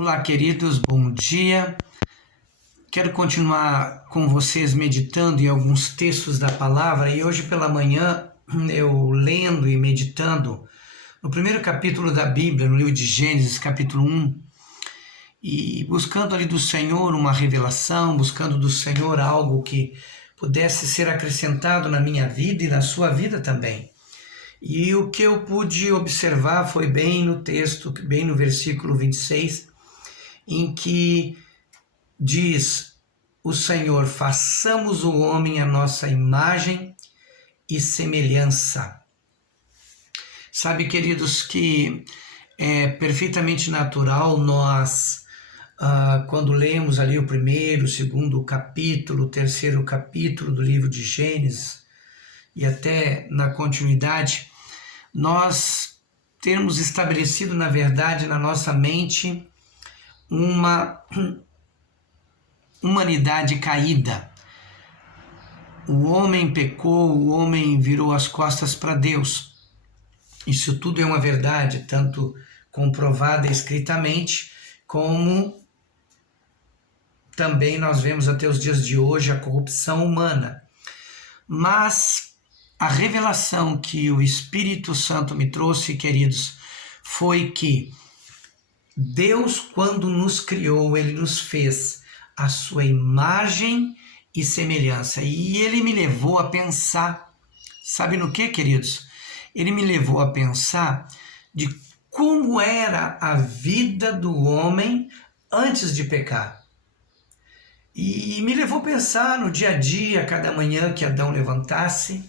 Olá, queridos, bom dia. Quero continuar com vocês meditando em alguns textos da palavra e hoje pela manhã eu lendo e meditando no primeiro capítulo da Bíblia, no livro de Gênesis, capítulo 1, e buscando ali do Senhor uma revelação, buscando do Senhor algo que pudesse ser acrescentado na minha vida e na sua vida também. E o que eu pude observar foi bem no texto, bem no versículo 26, em que diz o Senhor: façamos o homem à nossa imagem e semelhança. Sabe, queridos, que é perfeitamente natural nós, quando lemos ali o primeiro, o segundo capítulo, o terceiro capítulo do livro de Gênesis, e até na continuidade, nós termos estabelecido, na verdade, na nossa mente, uma humanidade caída. O homem pecou, o homem virou as costas para Deus. Isso tudo é uma verdade, tanto comprovada escritamente, como também nós vemos até os dias de hoje a corrupção humana. Mas a revelação que o Espírito Santo me trouxe, queridos, foi que Deus, quando nos criou, Ele nos fez a sua imagem e semelhança. E Ele me levou a pensar, sabe no que, queridos? Ele me levou a pensar de como era a vida do homem antes de pecar. E me levou a pensar no dia a dia, cada manhã que Adão levantasse,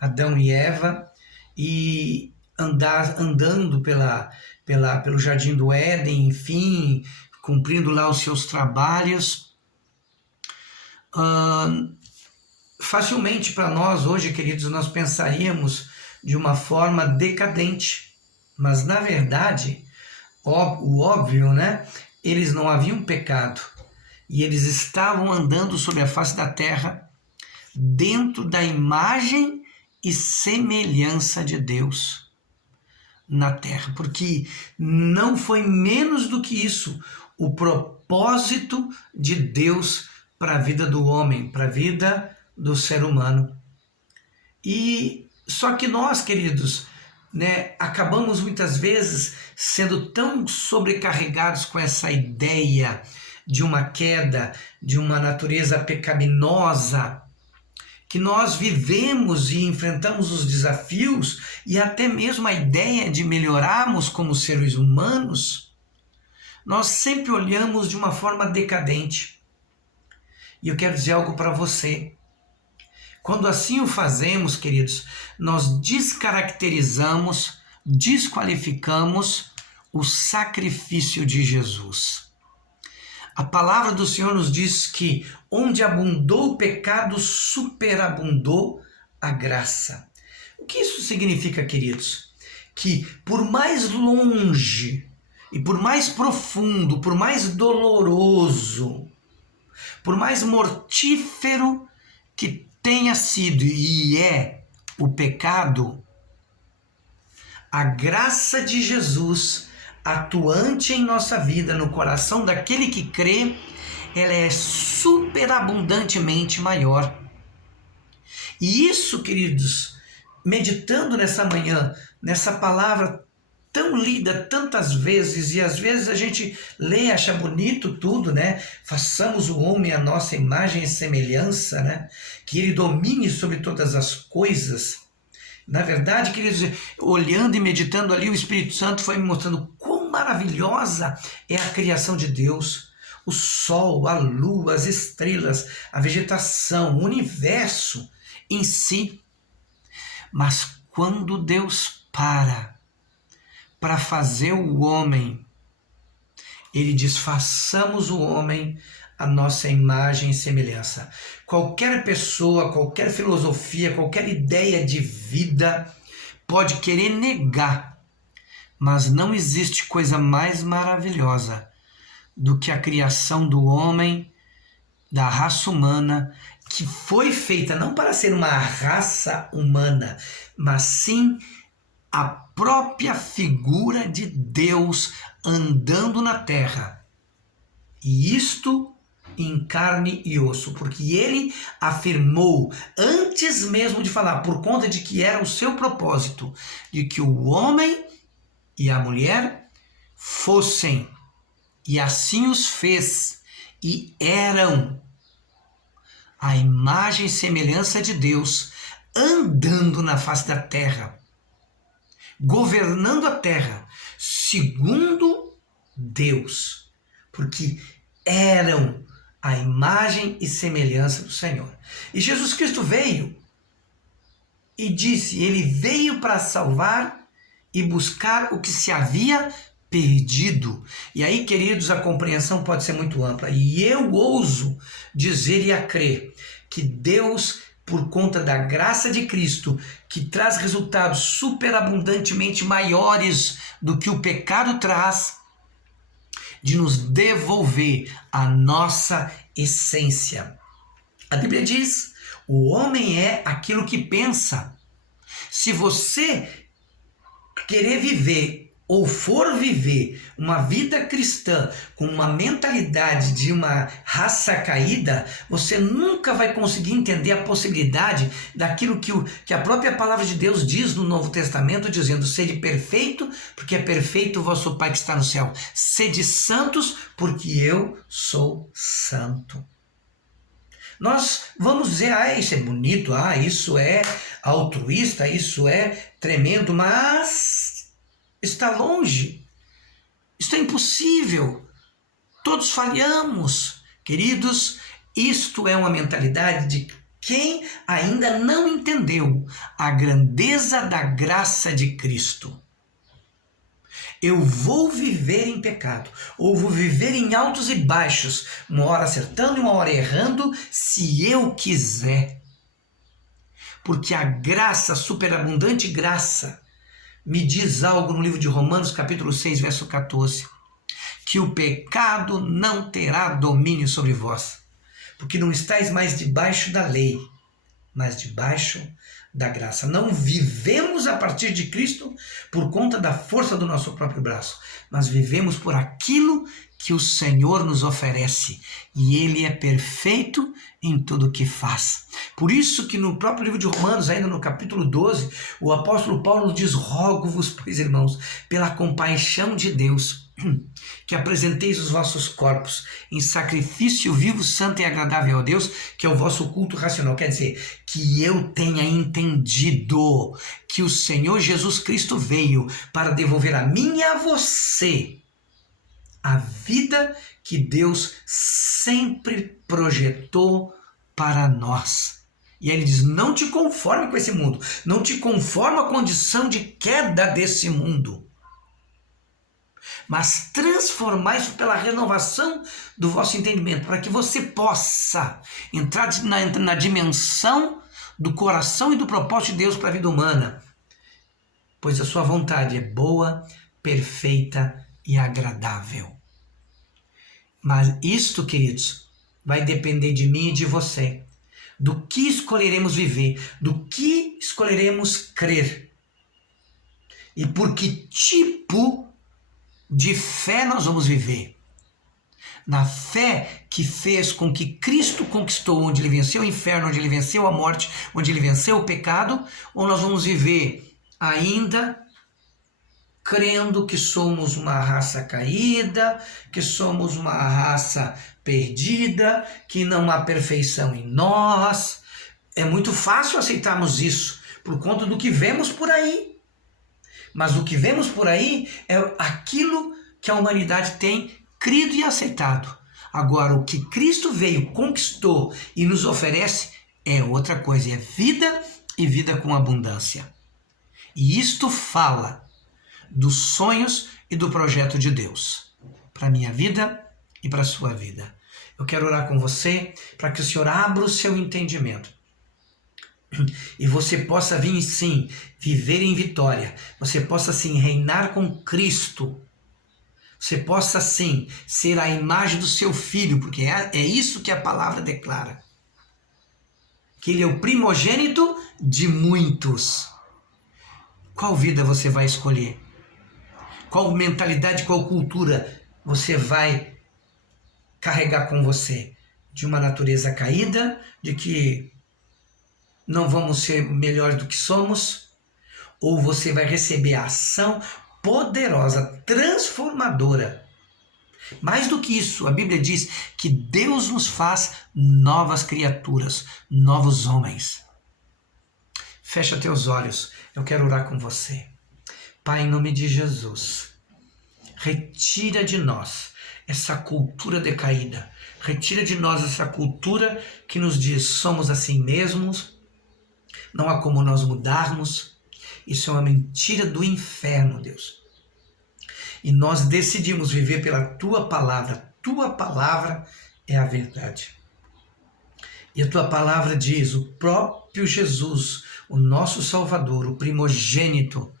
Adão e Eva, e andando pelo jardim do Éden, enfim, cumprindo lá os seus trabalhos. Facilmente para nós hoje, queridos, nós pensaríamos de uma forma decadente, mas na verdade, o óbvio, né? Eles não haviam pecado e eles estavam andando sobre a face da terra dentro da imagem e semelhança de Deus na terra, porque não foi menos do que isso o propósito de Deus para a vida do homem, para a vida do ser humano. E só que nós, queridos, né, acabamos muitas vezes sendo tão sobrecarregados com essa ideia de uma queda, de uma natureza pecaminosa, que nós vivemos e enfrentamos os desafios e até mesmo a ideia de melhorarmos como seres humanos, nós sempre olhamos de uma forma decadente. E eu quero dizer algo para você. Quando assim o fazemos, queridos, nós descaracterizamos, desqualificamos o sacrifício de Jesus. A palavra do Senhor nos diz que onde abundou o pecado, superabundou a graça. O que isso significa, queridos? Que por mais longe e por mais profundo, por mais doloroso, por mais mortífero que tenha sido e é o pecado, a graça de Jesus atuante em nossa vida, no coração daquele que crê, ela é superabundantemente maior. E isso, queridos, meditando nessa manhã, nessa palavra tão lida tantas vezes, e às vezes a gente lê, acha bonito tudo, né? Façamos o homem à nossa imagem e semelhança, né? Que ele domine sobre todas as coisas. Na verdade, queridos, olhando e meditando ali, o Espírito Santo foi me mostrando quão maravilhosa é a criação de Deus. O sol, a lua, as estrelas, a vegetação, o universo em si. Mas quando Deus para fazer o homem, ele diz: façamos o homem à nossa imagem e semelhança. Qualquer pessoa, qualquer filosofia, qualquer ideia de vida pode querer negar, mas não existe coisa mais maravilhosa do que a criação do homem, da raça humana, que foi feita não para ser uma raça humana, mas sim a própria figura de Deus andando na terra. E isto em carne e osso, porque ele afirmou, antes mesmo de falar, por conta de que era o seu propósito, de que o homem e a mulher fossem, e assim os fez, e eram a imagem e semelhança de Deus, andando na face da terra, governando a terra, segundo Deus, porque eram a imagem e semelhança do Senhor. E Jesus Cristo veio e disse, ele veio para salvar e buscar o que se havia perdido. E aí, queridos, a compreensão pode ser muito ampla. E eu ouso dizer e a crer que Deus, por conta da graça de Cristo, que traz resultados superabundantemente maiores do que o pecado traz, de nos devolver a nossa essência. A Bíblia diz, o homem é aquilo que pensa. Se você querer viver ou for viver uma vida cristã com uma mentalidade de uma raça caída, você nunca vai conseguir entender a possibilidade daquilo que a própria palavra de Deus diz no Novo Testamento, dizendo, sede perfeito, porque é perfeito o vosso Pai que está no céu. Sede santos, porque eu sou santo. Nós vamos dizer, isso é bonito, isso é altruísta, isso é tremendo, mas está longe, isso é impossível, todos falhamos. Queridos, isto é uma mentalidade de quem ainda não entendeu a grandeza da graça de Cristo. Eu vou viver em pecado, ou vou viver em altos e baixos, uma hora acertando e uma hora errando, se eu quiser. Porque a graça, a superabundante graça, me diz algo no livro de Romanos, capítulo 6, verso 14, que o pecado não terá domínio sobre vós, porque não estáis mais debaixo da lei, mas debaixo da graça. Não vivemos a partir de Cristo por conta da força do nosso próprio braço, mas vivemos por aquilo que o Senhor nos oferece, e Ele é perfeito em tudo o que faz. Por isso que no próprio livro de Romanos, ainda no capítulo 12, o apóstolo Paulo diz, rogo-vos, pois irmãos, pela compaixão de Deus, que apresenteis os vossos corpos em sacrifício vivo, santo e agradável a Deus, que é o vosso culto racional. Quer dizer, que eu tenha entendido que o Senhor Jesus Cristo veio para devolver a mim e a você a vida que Deus sempre projetou para nós. E aí ele diz, não te conforme com esse mundo, não te conforme à condição de queda desse mundo, mas transformai-se pela renovação do vosso entendimento, para que você possa entrar na dimensão do coração e do propósito de Deus para a vida humana, pois a sua vontade é boa, perfeita e agradável. Mas isto, queridos, vai depender de mim e de você, do que escolheremos viver, do que escolheremos crer e por que tipo de fé nós vamos viver. Na fé que fez com que Cristo conquistou, onde ele venceu o inferno, onde ele venceu a morte, onde ele venceu o pecado, ou nós vamos viver ainda crendo que somos uma raça caída, que somos uma raça perdida, que não há perfeição em nós. É muito fácil aceitarmos isso por conta do que vemos por aí. Mas o que vemos por aí é aquilo que a humanidade tem crido e aceitado. Agora, o que Cristo veio, conquistou e nos oferece é outra coisa, é vida e vida com abundância. E isto fala dos sonhos e do projeto de Deus para a minha vida e para a sua vida. Eu quero orar com você para que o Senhor abra o seu entendimento e você possa vir sim viver em vitória, você possa sim reinar com Cristo, você possa sim ser a imagem do seu Filho, porque é isso que a palavra declara, que Ele é o primogênito de muitos. Qual vida você vai escolher? Qual mentalidade, qual cultura você vai carregar com você? De uma natureza caída, de que não vamos ser melhores do que somos? Ou você vai receber a ação poderosa, transformadora? Mais do que isso, a Bíblia diz que Deus nos faz novas criaturas, novos homens. Fecha teus olhos, eu quero orar com você. Pai, em nome de Jesus, retira de nós essa cultura decaída, retira de nós essa cultura que nos diz somos assim mesmos, não há como nós mudarmos. Isso é uma mentira do inferno, Deus. E nós decidimos viver pela Tua palavra é a verdade. E a Tua palavra diz, o próprio Jesus, o nosso Salvador, o primogênito,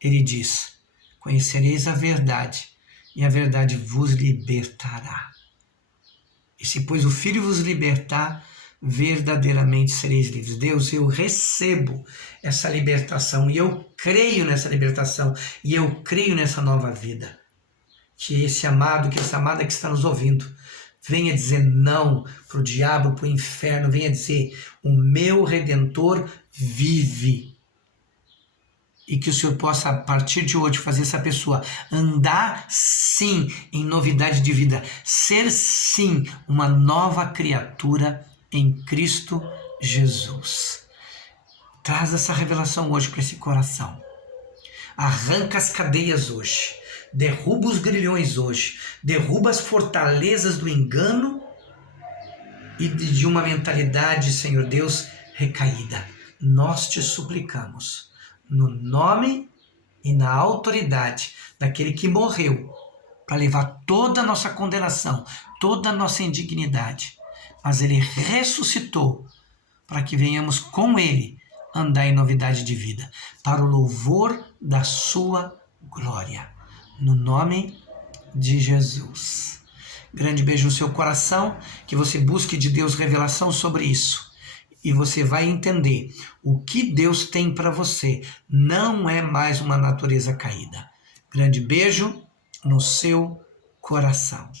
Ele diz, conhecereis a verdade, e a verdade vos libertará. E se, pois, o Filho vos libertar, verdadeiramente sereis livres. Deus, eu recebo essa libertação, e eu creio nessa libertação, e eu creio nessa nova vida. Que esse amado, que essa amada que está nos ouvindo, venha dizer não para o diabo, para o inferno, venha dizer, o meu Redentor vive. E que o Senhor possa, a partir de hoje, fazer essa pessoa andar, sim, em novidade de vida. Ser, sim, uma nova criatura em Cristo Jesus. Traz essa revelação hoje para esse coração. Arranca as cadeias hoje. Derruba os grilhões hoje. Derruba as fortalezas do engano e de uma mentalidade, Senhor Deus, recaída. Nós te suplicamos, no nome e na autoridade daquele que morreu para levar toda a nossa condenação, toda a nossa indignidade, mas ele ressuscitou para que venhamos com ele andar em novidade de vida, para o louvor da sua glória. No nome de Jesus. Grande beijo no seu coração, que você busque de Deus revelação sobre isso. E você vai entender o que Deus tem para você. Não é mais uma natureza caída. Grande beijo no seu coração.